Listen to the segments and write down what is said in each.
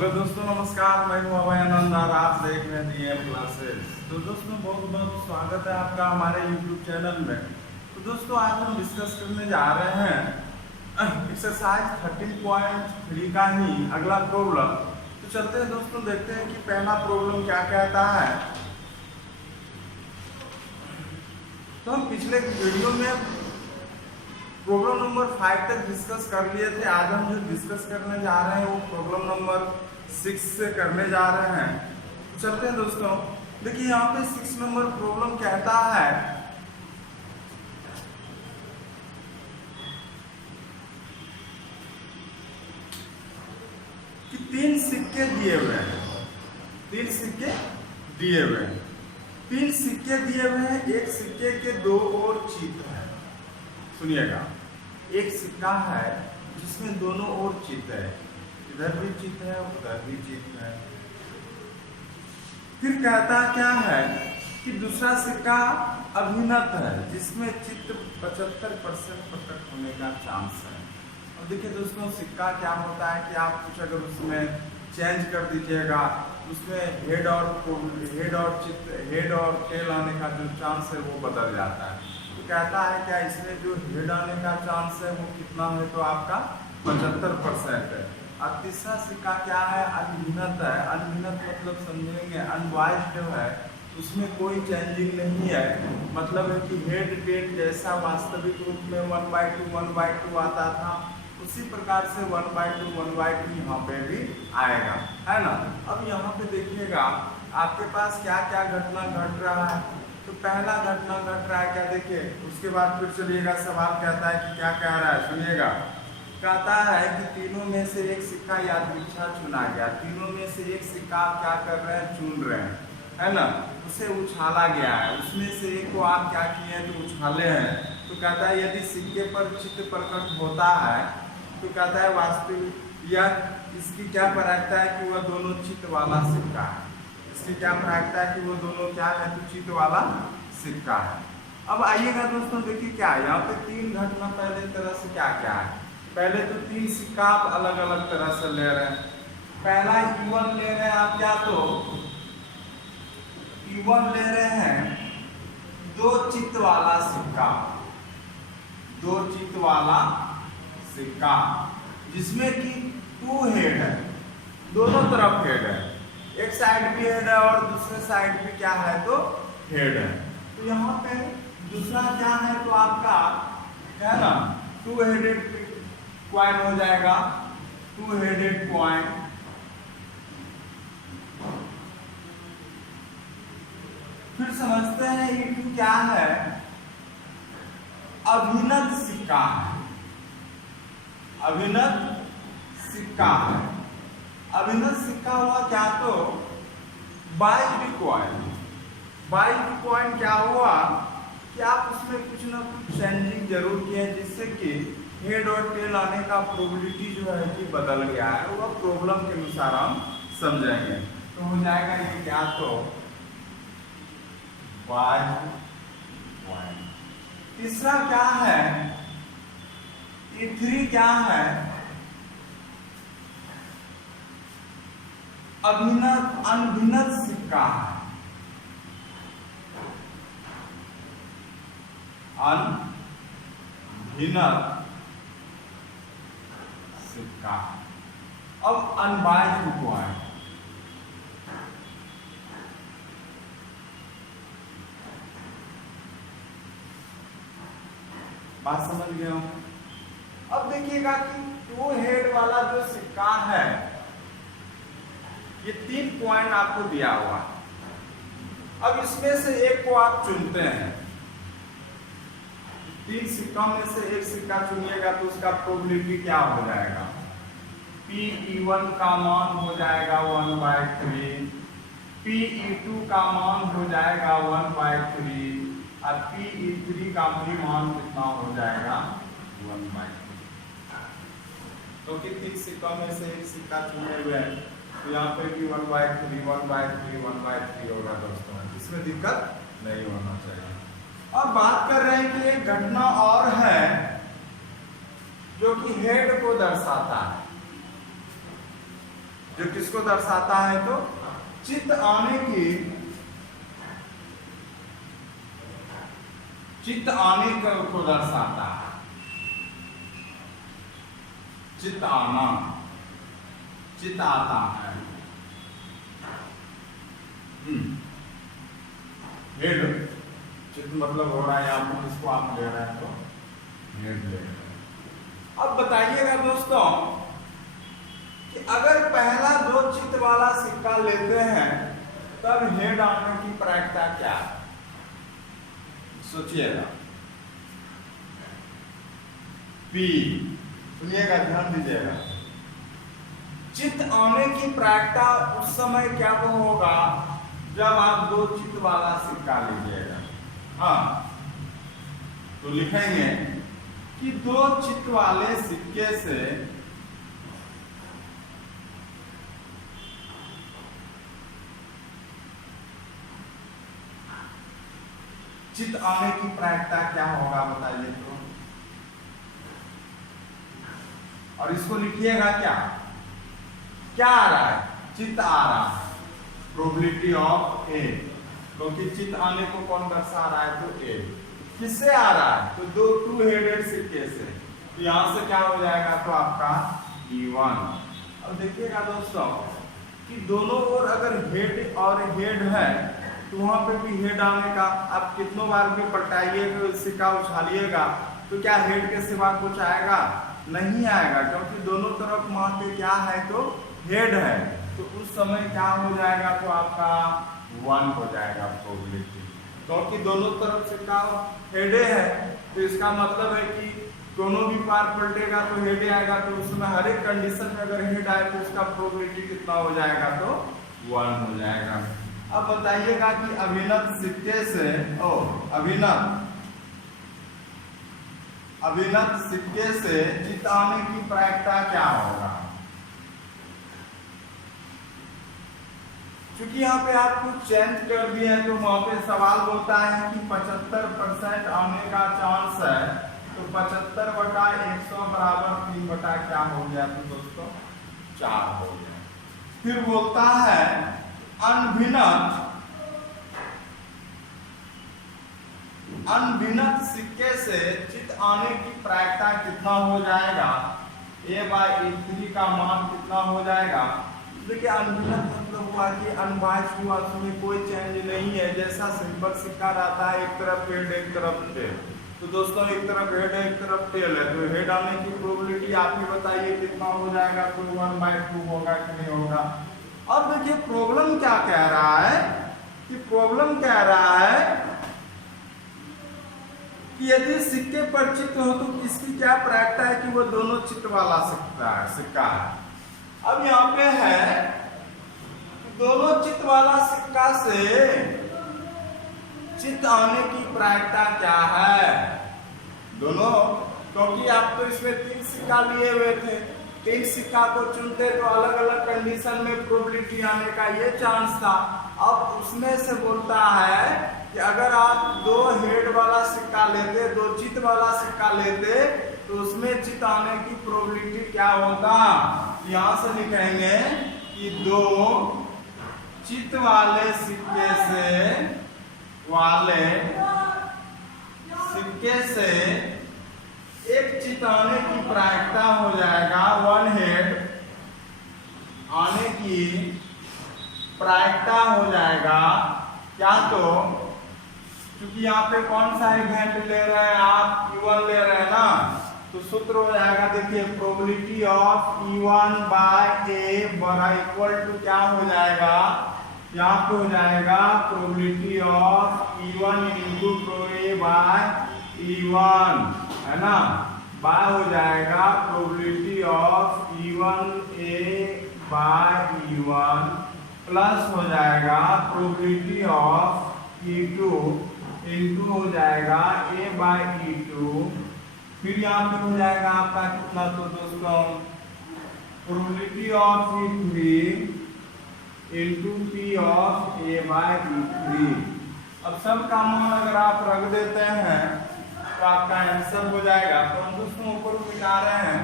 Hello दोस्तों, नमस्कार। मैं हूं अभय आनंद और आप देख रहे हैं DM क्लासेस। तो दोस्तों, बहुत बहुत स्वागत है आपका हमारे YouTube चैनल में। तो दोस्तों, आज हम डिस्कस करने जा रहे हैं एक्सरसाइज 13.3 का ही अगला प्रॉब्लम। तो चलते हैं दोस्तों, देखते हैं कि पहला प्रॉब्लम क्या कहता है। तो हम पिछले वीडियो में प्रॉब्लम नंबर 5 तक डिस्कस कर लिए थे। आज हम जो डिस्कस करने जा रहे हैं वो प्रॉब्लम नंबर 6 से करने जा रहे हैं। तो चलते हैं दोस्तों, देखिए यहाँ पे 6 नंबर प्रॉब्लम कहता है कि 3 सिक्के दिए हुए हैं। 3 सिक्के दिए हुए हैं। 3 सिक्के दिए हुए हैं। एक सिक्के के 2 ओर चित्त है। सुनिएगा, एक सिक्का है जिसमें दोनों ओर चित्त है, इधर भी चित्त है उधर भी चित्त है। फिर कहता क्या है कि दूसरा सिक्का अभिनत है जिसमें चित्त 75% प्रकट होने का चांस है। अब देखिए दोस्तों, सिक्का क्या होता है कि आप कुछ अगर उसमें चेंज कर दीजिएगा, उसमें हेड और टेल आने का जो चांस है वो बदल जाता है। तो कहता है क्या इसमें जो हेड आने का चांस है वो कितना है, तो आपका 75% है। और तीसरा सिक्का क्या है, अनभिनत है। अनभिनत मतलब समझेंगे, अनवाइज्ड है, उसमें कोई चेंजिंग नहीं है। मतलब है कि हेड टेल जैसा वास्तविक रूप में 1/2 आता था, उसी प्रकार से 1/2 यहाँ पे भी आएगा, है ना। अब यहाँ पे देखिएगा आपके पास क्या क्या घटना घट रहा है। तो पहला घटना घट रहा है क्या, देखिए। उसके बाद फिर चलिएगा, सवाल कहता है कि क्या कह रहा है, सुनिएगा। कहता है कि तीनों में से एक सिक्का यादृच्छा चुना गया। तीनों में से एक सिक्का आप क्या कर रहे हैं, चुन रहे हैं, है ना। उसे उछाला गया है, उसमें से एक को आप क्या किए हैं, तो उछाले हैं। तो कहता है यदि सिक्के पर चित्त प्रकट होता है तो कहता है वास्तविक या इसकी क्या प्रायिकता है कि वह दोनों चित्त वाला सिक्का है। इसकी क्या प्रायिकता है कि वो दोनों क्या है, तो चित्त वाला सिक्का है। अब आइएगा दोस्तों, देखिए क्या है यहाँ पे 3 घटना पहले तरह से क्या क्या है। पहले तो 3 सिक्का आप अलग अलग तरह से ले रहे हैं। पहला E1 ले रहे हैं आप, क्या तो E1 ले रहे हैं 2 चित्त वाला सिक्का। 2 चित्त वाला सिक्का जिसमें कि 2 हेड है, दोनों तरफ हेड है। एक साइड भी हेड है और दूसरे साइड भी क्या है, तो हेड है। तो यहाँ पे दूसरा क्या है, तो आपका क्या है ना, 2 हेडेड कॉइन हो जाएगा। 2 हेडेड कॉइन। फिर समझते हैं E2 क्या है, अभिनत सिक्का है। अभिनत सिक्का है। अभिनत सिक्का हुआ क्या, तो बाइज्ड कॉइन। बाइज्ड कॉइन क्या हुआ कि आप उसमें कुछ ना कुछ चेंजिंग जरूर किए हैं, जिससे कि हेड और टेल आने का प्रोबेबिलिटी जो है कि बदल गया है। वह प्रॉब्लम के अनुसार हम समझेंगे। तो हो जाएगा ये क्या, तो बाइज्ड कॉइन। तीसरा क्या है, E3 क्या है, अनभिनत सिक्का है। अनभिनत सिक्का। अब अनबाइज्ड कॉइन। बात समझ गया हूं। अब देखिएगा कि 2 हेड वाला जो सिक्का है, ये 3 पॉइंट आपको दिया हुआ है। अब इसमें से एक को आप चुनते हैं। 3 सिक्का में से एक सिक्का चुनिएगा तो उसका प्रोबेबिलिटी क्या हो जाएगा, PE1 का मान हो जाएगा 1/3, PE2 का मान हो जाएगा 1/3 और PE3 का भी मान कितना हो जाएगा, 1/3। तो कितनी सिक्का में से एक सिक्का चुने हुए हैं, तो यहाँ पे भी 1/3 होगा दोस्तों। इसमें दिक्कत नहीं होना चाहिए। अब बात कर रहे हैं कि एक घटना और है जो कि हेड को दर्शाता है। जो किसको दर्शाता है तो चित्त आने को दर्शाता है। चित्त आना, चित्त आता है। हेड चित्त मतलब हो रहा है यहाँ पर, इसको आप ले रहे हैं तो हेड ले रहे हैं। अब बताइएगा दोस्तों कि अगर पहला 2 चित्त वाला सिक्का लेते हैं तब हेड आने की प्रायिकता क्या है? सोचिएगा। पी, सुनिएगा, ध्यान दीजिएगा। चित्त आने की प्रायिकता उस समय क्या वो होगा जब आप 2 चित्त वाला सिक्का लीजिएगा। हाँ, तो लिखेंगे कि 2 चित्त वाले सिक्के से चित्त आने की प्रायिकता क्या होगा बताइए तो। और इसको लिखिएगा क्या आ रहा है? चित्त आ रहा है, प्रोबेबिलिटी ऑफ ए, क्योंकि चित्त आने को कौन दर्शा रहा है तो ए। किससे आ रहा है तो 2 हेडेड सिक्के से, तो यहां से क्या हो जाएगा तो आपका E1। अब देखिएगा दोस्तों कि दोनों ओर अगर हेड और हेड है तो वहां पे भी हेड आने का, आप कितनों बार भी पलटाइएगा, सिक्का उछालिएगा तो क्या हेड के सिवा कुछ आएगा? नहीं आएगा, क्योंकि दोनों तरफ वहां पे क्या है तो हेड है। तो उस समय क्या हो जाएगा तो आपका 1 हो जाएगा प्रोबेबिलिटी, क्योंकि दोनों तरफ सिक्का हेडे है। तो इसका मतलब है कि दोनों भी पार पलटेगा तो हेड आएगा, तो उसमें हर एक कंडीशन में अगर हेड आए तो उसका प्रोबेबिलिटी कितना हो जाएगा तो 1 हो जाएगा। अब बताइएगा कि अभिनत सिक्के से अभिनत सिक्के से चित्त आने की प्रायिकता क्या होगा? क्योंकि यहाँ पे आप कुछ चेंज कर दिए हैं तो वहां पे सवाल होता है कि 75% आने का चांस है, तो 75/100 बराबर 3 बटा क्या हो गया तो दोस्तों 4 हो गया। फिर बोलता है अनभिनत सिक्के से चित्त आने की प्रायिकता कितना हो जाएगा? A/3 का मान कितना हो जाएगा? देखिए अनभिनत मतलब हुआ कि अनबाइज्ड हुआ, उसमें कोई चेंज नहीं है। जैसा सिंपल सिक्का रहता है, एक तरफ हेड एक तरफ टेल, तो दोस्तों एक तरफ हेड है एक तरफ टेल है, तो हेड आने की प्रोबेबिलिटी आप ही बताइए कितना हो जाएगा? तो 1/2 होगा कि नहीं होगा? अब देखिए प्रॉब्लम क्या कह रहा है कि यदि सिक्के पर चित्त हो तो इसकी क्या प्रायिकता है कि वो दोनों चित्त वाला सिक्का है। अब यहाँ पे है दोनों चित्त वाला सिक्का से चित्त आने की प्रायिकता क्या है? दोनों, क्योंकि आप तो इसमें 3 सिक्का लिए हुए थे, 3 सिक्का को चुनते तो अलग अलग कंडीशन में प्रोबेबिलिटी आने का ये चांस था। अब उसमें से बोलता है कि अगर आप 2 हेड वाला सिक्का लेते, 2 चित्त वाला सिक्का लेते तो उसमें चित्त आने की प्रोबेबिलिटी क्या होता? यहां से लिखेंगे कि 2 चित्त वाले सिक्के से एक चित्त आने की प्रायिकता हो जाएगा, 1 हेड आने की प्रायिकता हो जाएगा क्या? तो क्योंकि यहाँ पे कौन सा इवेंट ले रहे हैं आप? E1 ले रहे हैं ना, तो सूत्र हो जाएगा, देखिए प्रोबेबिलिटी ऑफ E1/A बड़ा इक्वल टू क्या हो जाएगा? यहाँ पे हो जाएगा probability of E1 into A/E1, है ना, बाय हो जाएगा प्रोबेबिलिटी ऑफ E1A/E1 प्लस हो जाएगा प्रोबेबिलिटी ऑफ E2 इंटू हो जाएगा A/E2। फिर यहाँ पे हो जाएगा आपका कितना तो दोस्तों probability of E3 into P of A/E3। अब सब का मान अगर आप रख देते हैं तो आपका आंसर हो जाएगा। तो हम दोस्तों ऊपर मिटा रहे हैं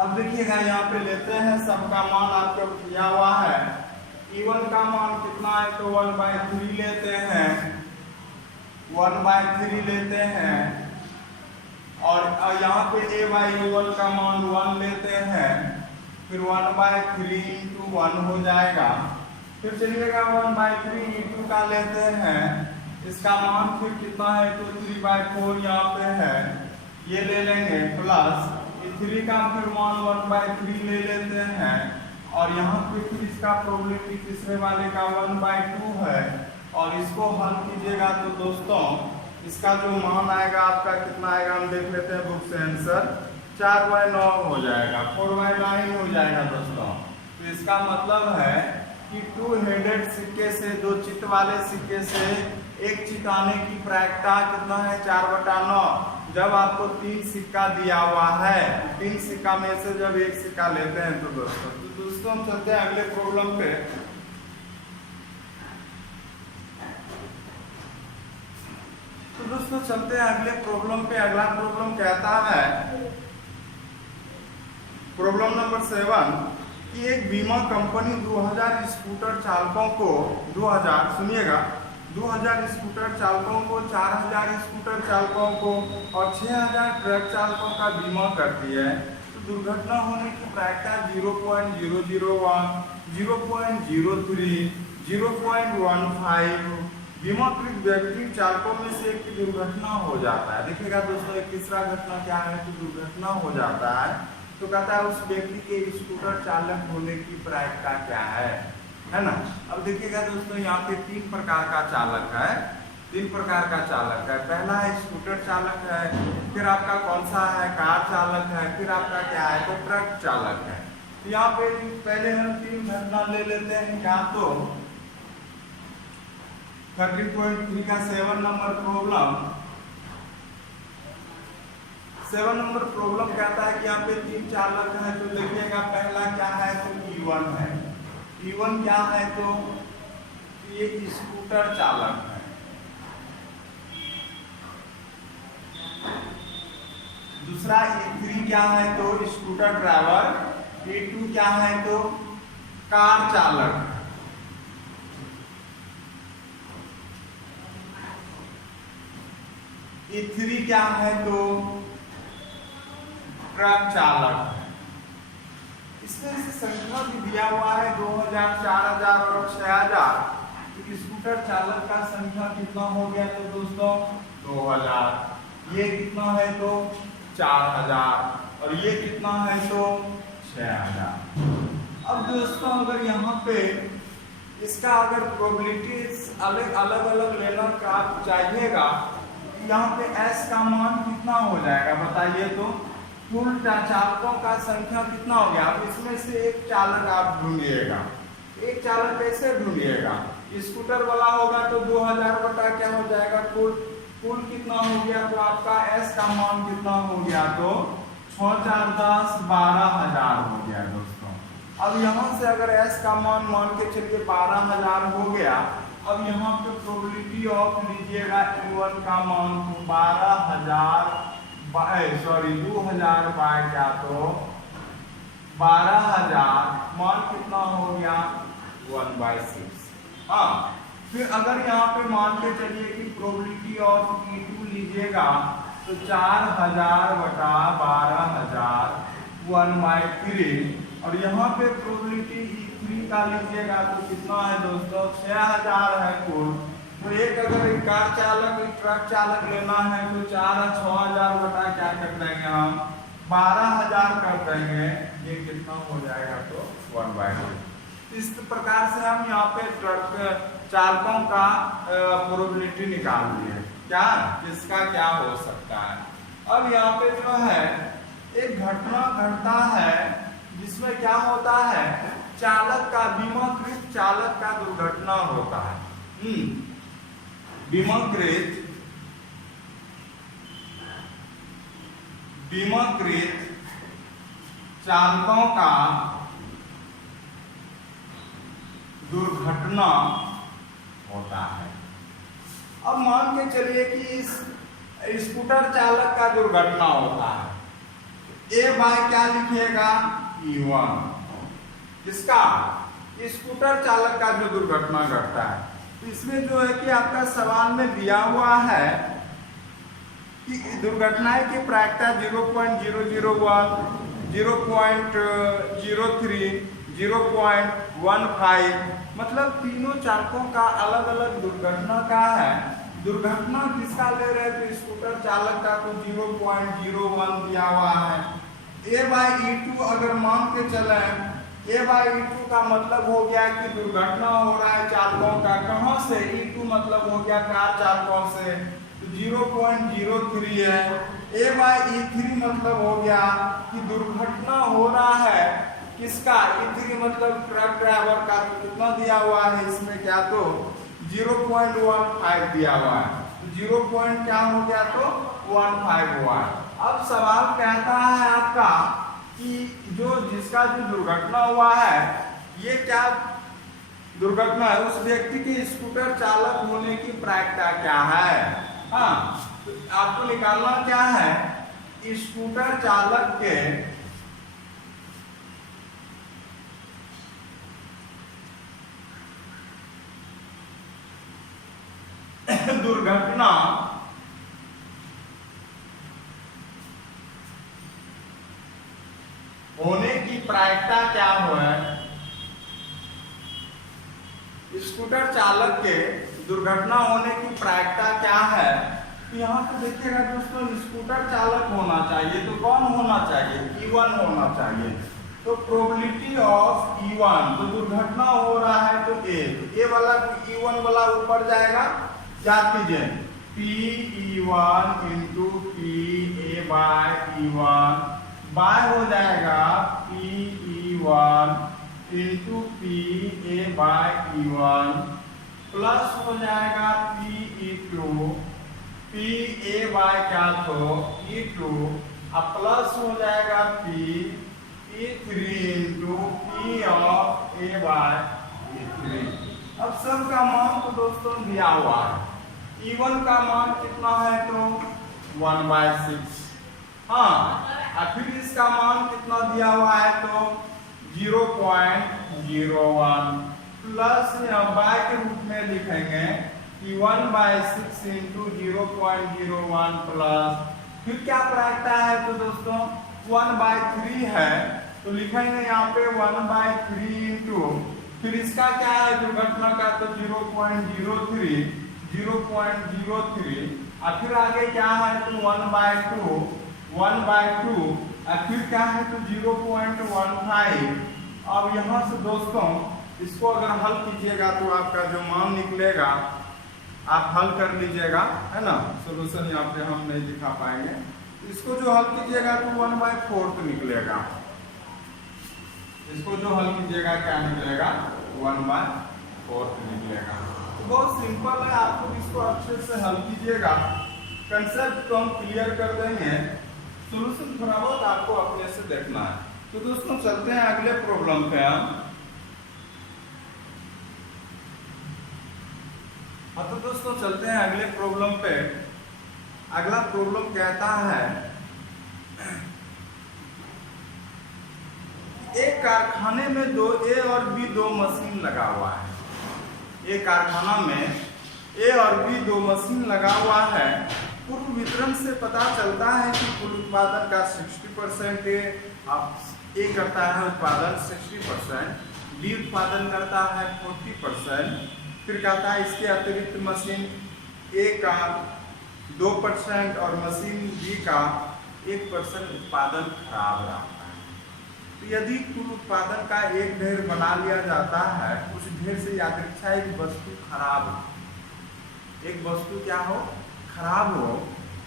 अब देखिएगा यहाँ पे लेते हैं सबका मान आपको दिया हुआ है। E1 का मान कितना है तो 1/3 लेते हैं, 1/3 लेते हैं। और यहाँ पे A/E1 का मान 1 लेते हैं, फिर 1/3 × 1 हो जाएगा। फिर चलिएगा 1/3 × का लेते हैं, इसका मान फिर कितना है तो 3/4 यहाँ पे है, ये ले लेंगे। प्लस 3 का फिर मान 1/3 ले लेते हैं। और यहाँ पे फिर इसका प्रोबेबिलिटी तीसरे वाले का 1/2 है। और इसको हल कीजिएगा तो दोस्तों इसका जो मान आएगा आपका कितना आएगा, हम देख लेते हैं बुक से आंसर। 4/9 हो जाएगा, 4/9 हो जाएगा दोस्तों। तो इसका मतलब है कि 2 हेडेड सिक्के से, 2 चित वाले सिक्के से एक चित आने की प्रायिकता कितना है 4/9। जब आपको 3 सिक्का दिया हुआ है, 3 सिक्का में से जब एक सिक्का लेते हैं तो दोस्तों हम चलते हैं अगले प्रॉब्लम पे। तो दोस्तों चलते हैं अगले प्रॉब्लम पे। अगला प्रॉब्लम कहता है, प्रॉब्लम नंबर 7, कि एक बीमा कंपनी 2000 स्कूटर चालकों को 2000 स्कूटर चालकों को, 4000 स्कूटर चालकों को और 6000 ट्रक चालकों का बीमा करती है। तो दुर्घटना होने की प्रायिकता 0.001, 0.03, 0.15 बीमाकृत व्यक्ति चालकों में से एक की दुर्घटना हो जाता है। देखिएगा दोस्तों एक तीसरा घटना क्या है कि दुर्घटना हो जाता है। तो कहता है उस व्यक्ति के स्कूटर चालक होने की प्रायिकता क्या है ना। अब देखिएगा दोस्तों यहाँ पे 3 प्रकार का चालक है, 3 प्रकार का चालक है। पहला है स्कूटर चालक है, फिर आपका कौन सा है कार चालक है, फिर आपका क्या है तो ट्रक चालक है। तो यहाँ पे पहले हम 3 घटना ले लेते हैं। या तो 13.3 का 7 नंबर प्रॉब्लम, 7 नंबर प्रॉब्लम कहता है कि यहाँ पे 3 चालक है। तो देखिएगा पहला क्या है तो E1 है। E1 क्या है तो ये स्कूटर चालक है। दूसरा E3 क्या है तो स्कूटर ड्राइवर। E2 क्या है तो कार चालक। E3 क्या है तो ट्रक चालक है। इसमें से संख्या भी दिया हुआ है 2000, 4000 और 6000। तो स्कूटर चालक का संख्या कितना हो गया तो दोस्तों 2000। ये कितना है तो 4000 और ये कितना है तो 6000। अब दोस्तों अगर यहाँ पे इसका अगर प्रोबेबिलिटी अलग अलग लेना का आप चाहिएगा, यहाँ पे S का मान कितना हो जाएगा बताइए तो। कुल चालकों का संख्या कितना हो गया। अब इसमें से एक चालक आप ढूंढिएगा। एक चालक कैसे ढूंढिएगा, स्कूटर वाला होगा तो 2000 बटा क्या हो जाएगा कुल कितना हो गया तो आपका S का मान कितना हो गया तो 6 4 10 12000 हो गया दोस्तों। अब यहाँ से अगर S का मान के चलिए 12000 हो गया। अब यहाँ पे प्रोबेबिलिटी ऑफ लीजिएगा E1 का मान 2000 बाय क्या तो 12000 मान कितना हो गया 1/6। हाँ फिर अगर यहाँ पे मान के चलिए कि प्रोबेबिलिटी ऑफ E2 लीजिएगा तो 4000 बटा 12000 1/3। और यहाँ पे प्रोबेबिलिटी E3 का लीजिएगा तो कितना है दोस्तों 6000 है कुल। तो एक अगर एक कार चालक एक ट्रक चालक लेना है तो 4 और 6000 बटा क्या कर देंगे हम 12000 कर देंगे। ये कितना हो जाएगा तो 1/3। इस प्रकार से हम यहाँ पे ट्रक चालकों का प्रोबेबिलिटी निकाल लिए क्या किसका क्या हो सकता है। अब यहाँ पे जो है एक घटना घटता है जिसमें क्या होता है चालक का बीमाकृत चालक का दुर्घटना होता है। बीमाकृत चालकों का दुर्घटना होता है। अब मान के चलिए कि इस स्कूटर चालक का दुर्घटना होता है। ए बाय क्या लिखिएगा E1, किसका, स्कूटर चालक का जो दुर्घटना घटता है। तो इसमें जो है कि आपका सवाल में दिया हुआ है कि दुर्घटनाएं की प्रायिकता 0.001, 0.03, 0.15, मतलब तीनों चालकों का अलग अलग दुर्घटना का है। दुर्घटना किसका ले रहे हैं तो स्कूटर चालक का तो 0.01 दिया हुआ है। A/E2 अगर मान के चले, A/E2 का मतलब हो गया कि दुर्घटना हो रहा है चालकों का, कहां से, E2 मतलब हो गया कार चालकों से, तो 0.03 है। A/E3 मतलब हो गया कि दुर्घटना हो रहा है किसका, E3 मतलब ट्रक ड्राइवर का, तो कितना दिया हुआ है इसमें क्या तो 0.15 दिया हुआ है, तो 0. क्या हो गया तो 15 हुआ है। अब सवाल कहता है आपका कि जो जिसका जो दुर्घटना हुआ है ये क्या दुर्घटना है, उस व्यक्ति के स्कूटर चालक होने की प्रायिकता क्या है। हाँ, तो आपको निकालना क्या है, स्कूटर चालक के दुर्घटना होने की प्रायिकता क्या हुआ है, स्कूटर चालक के दुर्घटना होने की प्रायिकता क्या है। तो यहाँ पे देखिएगा दोस्तों, स्कूटर चालक होना चाहिए तो कौन होना चाहिए, E1 होना चाहिए। तो प्रोबेबिलिटी ऑफ E1, तो दुर्घटना हो रहा है तो ए वाला E1 वाला ऊपर जाएगा, याद कीजिए PE1 इंटू PA/E1 बाय हो जाएगा PE1 इंटू PA/E1 प्लस हो जाएगा PE2, PA क्या तो E2, अब प्लस हो जाएगा PE3 into P of A/E3। अब सब का मान तो दोस्तों दिया हुआ है। E1 का मान कितना है तो 1/6, हाँ, और फिर इसका मान कितना दिया हुआ है तो 0.01 प्लस बाय के रूप में लिखेंगे कि 1/6 इंटू 0.01 प्लस फिर क्या प्रायिकता है तो दोस्तों 1/3 है, तो लिखेंगे यहाँ पे 1/3 इंटू फिर इसका क्या है दुर्घटना का तो 0.03 और फिर आगे क्या है तो 1/2 और फिर क्या है तो 0.15। अब यहाँ से दोस्तों इसको अगर हल कीजिएगा तो आपका जो मान निकलेगा आप हल कर लीजिएगा, है ना। सोल्यूशन यहाँ पे हम नहीं दिखा पाएंगे, इसको जो हल कीजिएगा तो 1/4 निकलेगा। इसको जो हल कीजिएगा क्या निकलेगा 1/4 निकलेगा। तो बहुत सिंपल है, आपको इसको अच्छे से हल कीजिएगा, कंसेप्ट तो हम क्लियर कर देंगे, सोल्यूशन थोड़ा बहुत आपको अपने से देखना है। तो दोस्तों चलते हैं अगले प्रॉब्लम पे हम। हाँ तो दोस्तों चलते हैं अगले प्रॉब्लम पे। अगला प्रॉब्लम कहता है एक कारखाने में A और B दो मशीन लगा हुआ है। एक कारखाना में A और B दो मशीन लगा हुआ है। पूर्व वितरण से पता चलता है कि कुल उत्पादन का 60% A करता है उत्पादन 60%, B उत्पादन करता है 40%। फिर कहता है इसके अतिरिक्त मशीन A का 2% और मशीन B का 1% उत्पादन खराब रहता है। तो यदि कुल उत्पादन का एक ढेर बना लिया जाता है, उस ढेर से यादृच्छा एक वस्तु खराब हो, एक वस्तु क्या हो खराब हो,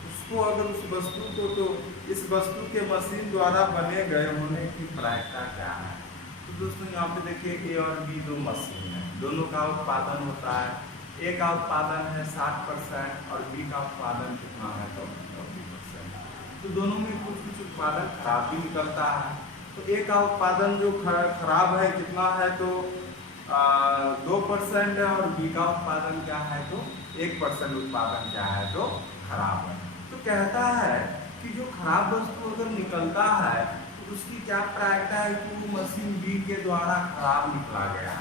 उसको अगर उस वस्तु को तो इस वस्तु के मशीन द्वारा बने गए होने की प्रायिकता क्या है। तो दोस्तों यहाँ पे देखिए A और B दो मशीन है, दोनों का उत्पादन होता है। A का उत्पादन है 60% और B का उत्पादन कितना है तो 40%। तो दोनों में कुछ उत्पादन खराब भी निकलता है। तो A का उत्पादन जो खराब है कितना है तो 2% है और B का उत्पादन क्या है तो 1% उत्पादन क्या है तो खराब है। तो कहता है कि जो खराब वस्तु अगर निकलता है तो उसकी क्या प्रायिकता है कि वो मशीन बी के द्वारा खराब निकला गया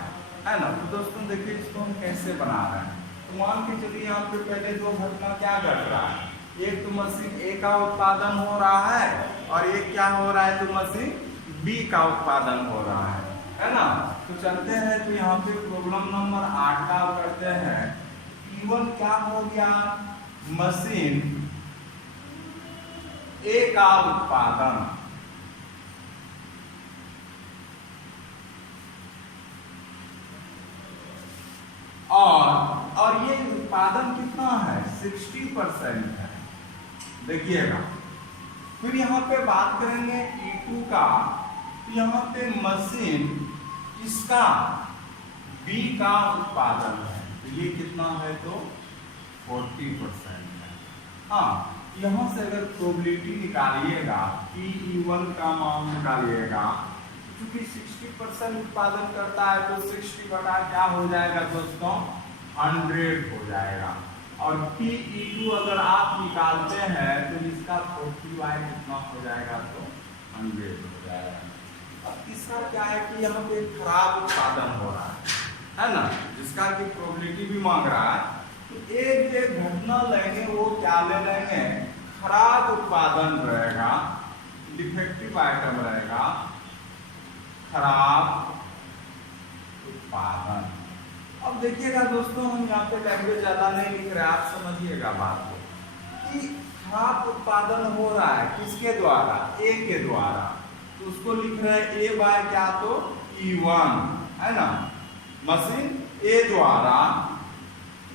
है ना। तो दोस्तों देखिए इसको हम कैसे बना रहे हैं। तो मान के चलिए यहाँ पे पहले दो घटना क्या घट रहा है, एक तो मशीन ए का उत्पादन हो रहा है और एक क्या हो रहा है, तो मशीन बी का उत्पादन हो रहा है ना। तो चलते हैं तो यहाँ पे प्रॉब्लम नंबर 8 का करते हैं। E1 क्या हो गया, मशीन ए का उत्पादन और ये उत्पादन कितना है, 60% है। देखिएगा फिर यहाँ पे बात करेंगे E2 का, तो यहाँ पे मशीन इसका बी का उत्पादन है, तो ये कितना है, तो 40% है। हाँ, यहाँ से अगर प्रोबेबिलिटी निकालिएगा कि E1 का मान निकालिएगा, क्योंकि 60% उत्पादन करता है तो 60 बटा क्या हो जाएगा दोस्तों, 100 हो जाएगा। और PE2 अगर आप निकालते हैं तो इसका 40y कितना हो जाएगा, तो 100 हो जाएगा। अब तीसरा क्या है कि यहाँ पे खराब उत्पादन हो रहा है ना, जिसका की प्रोबेबिलिटी भी मांग रहा है। तो एक घटना लेंगे वो क्या ले लेंगे, खराब उत्पादन रहेगा, डिफेक्टिव आइटम रहेगा, खराब उत्पादन। अब देखिएगा दोस्तों हम यहाँ पे लैंग्वेज ज्यादा नहीं लिख रहे, आप समझिएगा बात को कि खराब उत्पादन हो रहा है किसके द्वारा, ए के द्वारा। तो उसको लिख रहे हैं ए बाय क्या, तो E1 है ना, मशीन ए द्वारा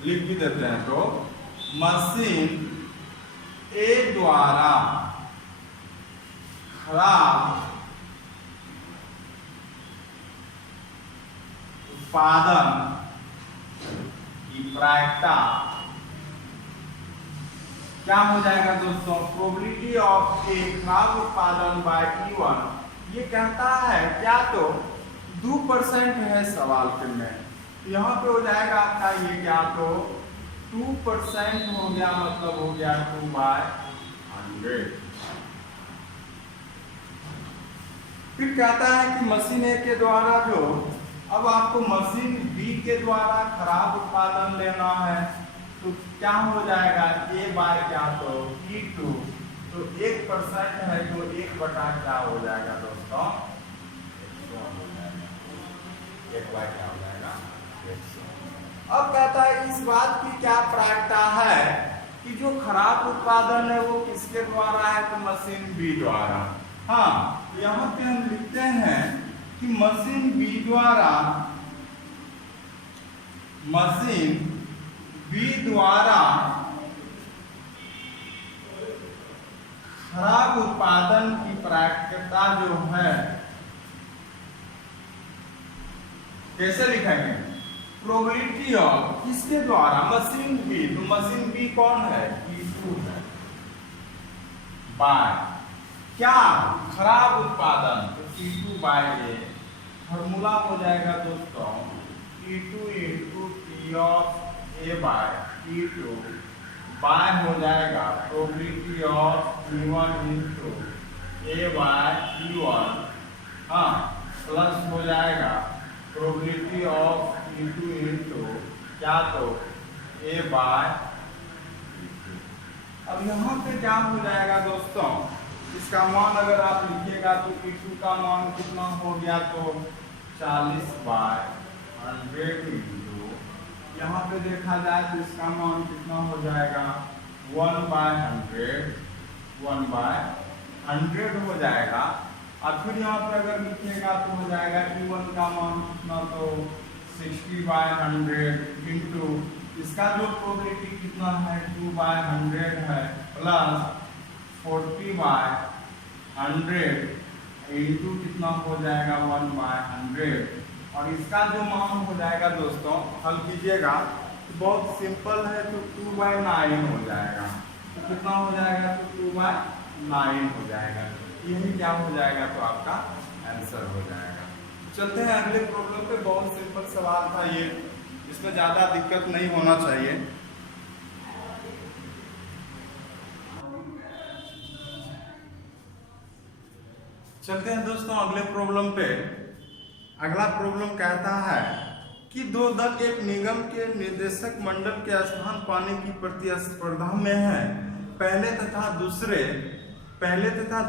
लिख भी देते हैं। तो मशीन ए द्वारा खराब उत्पादन की प्रायिकता क्या हो जाएगा दोस्तों, प्रोबेबिलिटी ऑफ ए खराब उत्पादन बाय E1, ये कहता है क्या, तो 2% है सवाल के में। तो यहाँ पे हो जाएगा आपका ये क्या, तो 2% हो गया, मतलब हो गया 2/100। फिर कहता है कि मशीन ए के द्वारा जो, अब आपको मशीन बी के द्वारा खराब उत्पादन लेना है, तो क्या हो जाएगा, ए बाय क्या, तो E2, तो 1% है तो 1 बटा क्या हो जाएगा दोस्तों, 100 हो जाएगा, 1 बाय क्या हो जाएगा, 100। अब कहता है इस बात की क्या प्रायिकता है कि जो खराब उत्पादन है वो किसके द्वारा है, तो मशीन बी द्वारा। हाँ, यहाँ पे हम लिखते हैं कि मशीन बी द्वारा, मशीन बी द्वारा खराब उत्पादन की प्रायिकता जो है, कैसे लिखेंगे, प्रोबेबिलिटी ऑफ किसके द्वारा, मशीन बी। तो मशीन बी कौन है, E2 है, बाय क्या, खराब उत्पादन, तो E2 बाय ए। फॉर्मूला हो जाएगा दोस्तों E2 into P of A by E2 by हो जाएगा probability of E1 into A by E1, हाँ, प्लस हो जाएगा प्रोबेबिलिटी ऑफ E2 इंटू क्या, तो ए बाय E2। अब यहाँ पे क्या हो जाएगा दोस्तों, इसका मान अगर आप लिखिएगा तो E2 का मान कितना हो गया, तो 40/100 इंटू, यहाँ पे देखा जाए तो इसका मान कितना हो जाएगा, 1/100, 1/100 हो जाएगा। और फिर यहाँ पे अगर लिखिएगा तो हो जाएगा E1 का मान कितना, तो 60/100 इंटू इसका जो प्रोबेबिलिटी कितना है, 2/100 है, प्लस 40/100 इंटू कितना हो जाएगा, 1/100। और इसका जो मान हो जाएगा दोस्तों, हल कीजिएगा तो बहुत सिंपल है, तो 2/9 हो जाएगा। तो कितना हो जाएगा, तो 2/9 हो जाएगा। यही क्या हो जाएगा, तो आपका आंसर हो जाएगा। चलते हैं अगले प्रॉब्लम पे। बहुत सिंपल सवाल था ये, इसमें ज़्यादा दिक्कत नहीं होना चाहिए। चलते हैं दोस्तों अगले प्रॉब्लम पे। अगला प्रॉब्लम कहता है कि दो दल एक निगम के निदेशक मंडल के स्थान पाने की प्रतिस्पर्धा में है। पहले तथा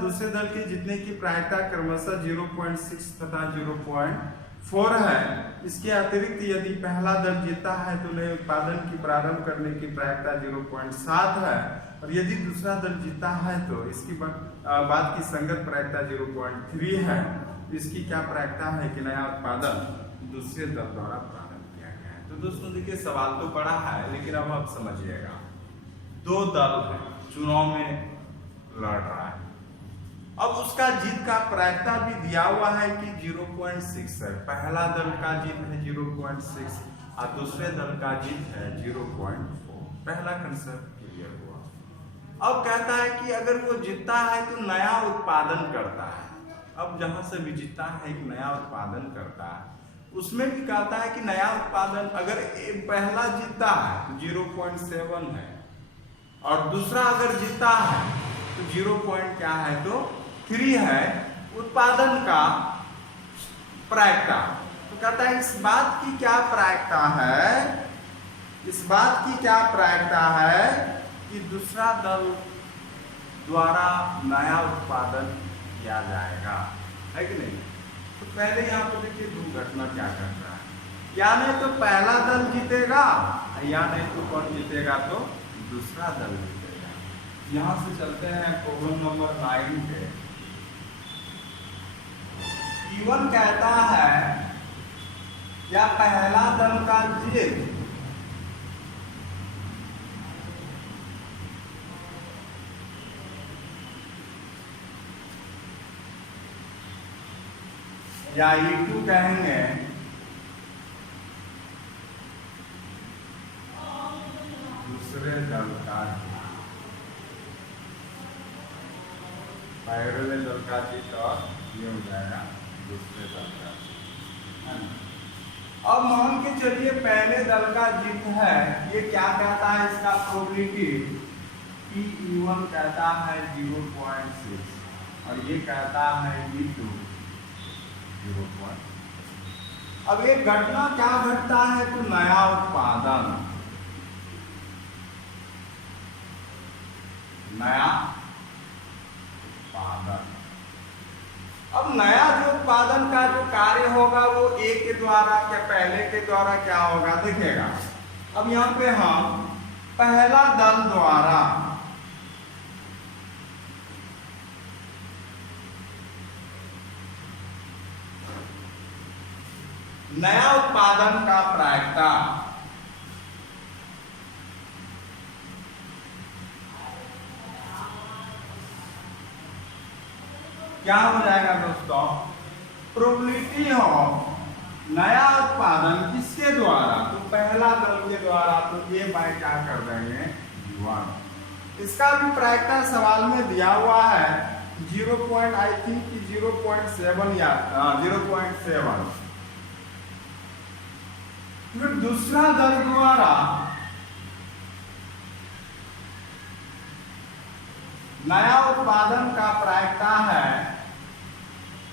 दूसरे दल के जीतने की प्रायिकता क्रमशः 0.6 तथा 0.4 है। इसके अतिरिक्त यदि पहला दल जीता है तो नए उत्पादन की प्रारंभ करने की प्रायिकता 0.7 है, और यदि दूसरा दल जीता है तो इसकी बाद की संगत प्रायिकता 0.3 है। इसकी क्या प्रायिकता है कि नया उत्पादन दूसरे दल द्वारा प्रारंभ किया गया है। तो दोस्तों देखिए सवाल तो पड़ा है, लेकिन अब आप समझिएगा। दो दल है, चुनाव में लड़ रहा है, अब उसका जीत का प्रायिकता भी दिया हुआ है कि 0.6 है। पहला दल का जीत है 0.6 और दूसरे दल का जीत है 0.4। पहला कंसेप्ट क्लियर हुआ। अब कहता है कि अगर वो जीतता है तो नया उत्पादन करता है। अब जहां से भी जीतता है एक नया उत्पादन करता है, उसमें भी कहता है कि नया उत्पादन अगर पहला जीतता है तो 0.7 है, और दूसरा अगर जीतता है तो 0.3 है उत्पादन का प्रायिकता। तो कहता है इस बात की क्या प्रायिकता है, इस बात की क्या प्रायिकता है कि दूसरा दल द्वारा नया उत्पादन किया जाएगा, है कि नहीं। तो पहले यहाँ पर देखिए दुर्घटना क्या कर रहा है, या नहीं तो पहला दल जीतेगा या नहीं तो कौन जीतेगा, तो दूसरा दल जीतेगा। यहां से चलते हैं प्रॉब्लम नंबर 9 पे। E1 कहता है या पहला दल का जीत या E2 कहेंगे दूसरे दल का जीत, पहले दल का जीत और ये हो जाएगा दूसरे दल का जीत। अब मान के चलिए पहले दल का जीत है, ये क्या कहता है इसका प्रोबेबिलिटी कि E1 कहता है 0.6 और ये कहता है E2 0.6। अब ये घटना क्या घटता है, तो नया उत्पादन, नया उत्पादन। अब नया जो उत्पादन का जो कार्य होगा वो ए के द्वारा क्या पहले के द्वारा क्या होगा देखिएगा। अब यहाँ पे हम पहला दल द्वारा नया उत्पादन का प्रायिकता क्या हो जाएगा दोस्तों, प्रोबेबिलिटी ऑफ नया उत्पादन किसके द्वारा, तो पहला दल के द्वारा, तो ये बाय क्या कर देंगे 1। इसका भी प्रायिकता सवाल में दिया हुआ है 0.7 या 0.7। फिर दूसरा दल द्वारा नया उत्पादन का प्रायिकता है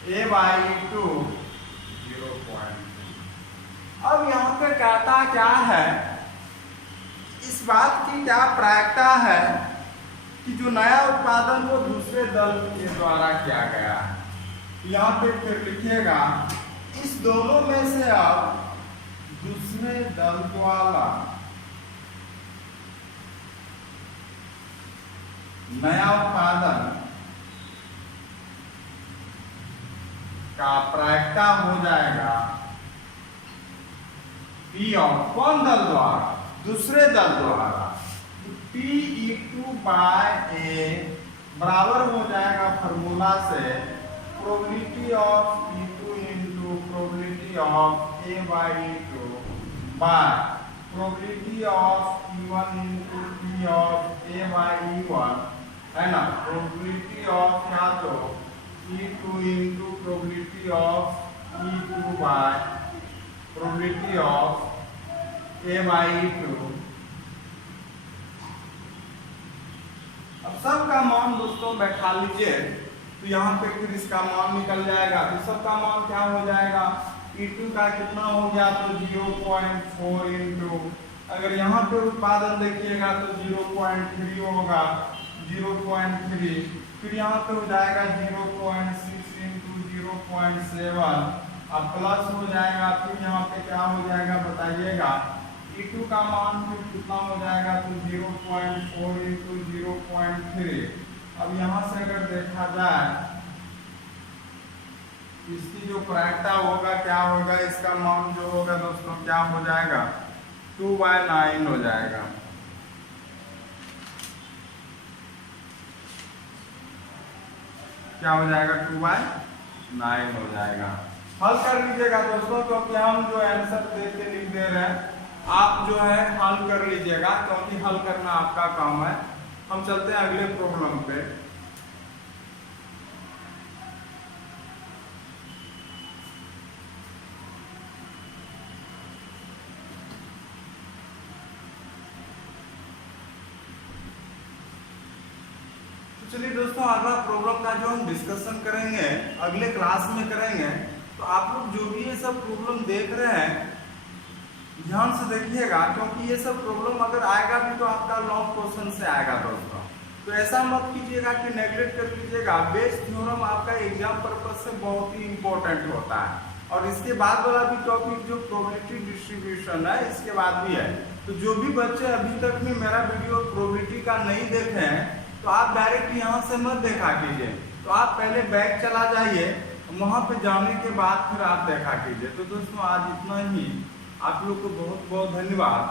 A/2 0.2। अब यहाँ पे कहता क्या है, इस बात की क्या प्रायिकता है कि जो नया उत्पादन वो दूसरे दल के द्वारा किया गया है। यहाँ पे फिर लिखिएगा इस दोनों में से अब दूसरे दल द्वारा नया उत्पादन का प्रायिकता हो जाएगा P ऑफ कौन दल द्वारा, दूसरे दल द्वारा। P/A बराबर हो जाएगा फॉर्मूला से probability of E2 into probability of A/E2 bye probability of E1 into P of A/E1, है ना। प्रोबेबिलिटी ऑफ क्या तो E2 into probability of E2 bye probability of A/E2। अब सब का मान दोस्तों बैठा लीजिए, तो यहाँ पे फिर इसका मान निकल जाएगा। तो सबका मान क्या हो जाएगा, E2 का कितना हो गया, तो 0.4 इंटू, अगर यहाँ पे उत्पादन देखिएगा तो 0.3 होगा, 0.3, फिर यहाँ पे हो जाएगा 0.6 इंटू 0.7 अब प्लस हो जाएगा, फिर यहाँ पे क्या हो जाएगा बताइएगा, E2 का मान फिर कितना हो जाएगा, तो 0.4 इंटू 0.3। अब यहाँ से अगर देखा जाए इसकी जो प्रायिकता होगा क्या होगा, इसका मान जो होगा दोस्तों क्या हो जाएगा, 2/9 हो जाएगा। क्या हो जाएगा, 2/9 हो जाएगा। हल कर लीजिएगा दोस्तों, क्योंकि हम जो आंसर देख के लिख दे रहे हैं, आप जो है हल कर लीजिएगा, क्योंकि हल करना आपका काम है। हम चलते हैं अगले प्रॉब्लम पे। चलिए दोस्तों, अगला प्रॉब्लम का जो हम डिस्कशन करेंगे अगले क्लास में करेंगे। तो आप लोग जो भी ये सब प्रॉब्लम देख रहे हैं ध्यान से देखिएगा, क्योंकि ये सब प्रॉब्लम अगर आएगा भी तो आपका लॉन्ग क्वेश्चन से आएगा दोस्तों। तो ऐसा मत कीजिएगा कि नेगलेक्ट कर लीजिएगा। बेस थ्योरम आपका एग्जाम पर्पज से बहुत ही इंपॉर्टेंट होता है। और इसके बाद वाला भी टॉपिक जो प्रोबेबिलिटी डिस्ट्रीब्यूशन है, इसके बाद भी है। तो जो भी बच्चे अभी तक में मेरा वीडियो प्रोबेबिलिटी का नहीं देखे हैं, तो आप डायरेक्ट यहाँ से मत देखा कीजिए। तो आप पहले बैक चला जाइए, वहां पे जाने के बाद फिर आप देखा कीजिए। तो दोस्तों आज इतना ही। आप लोग को बहुत बहुत धन्यवाद।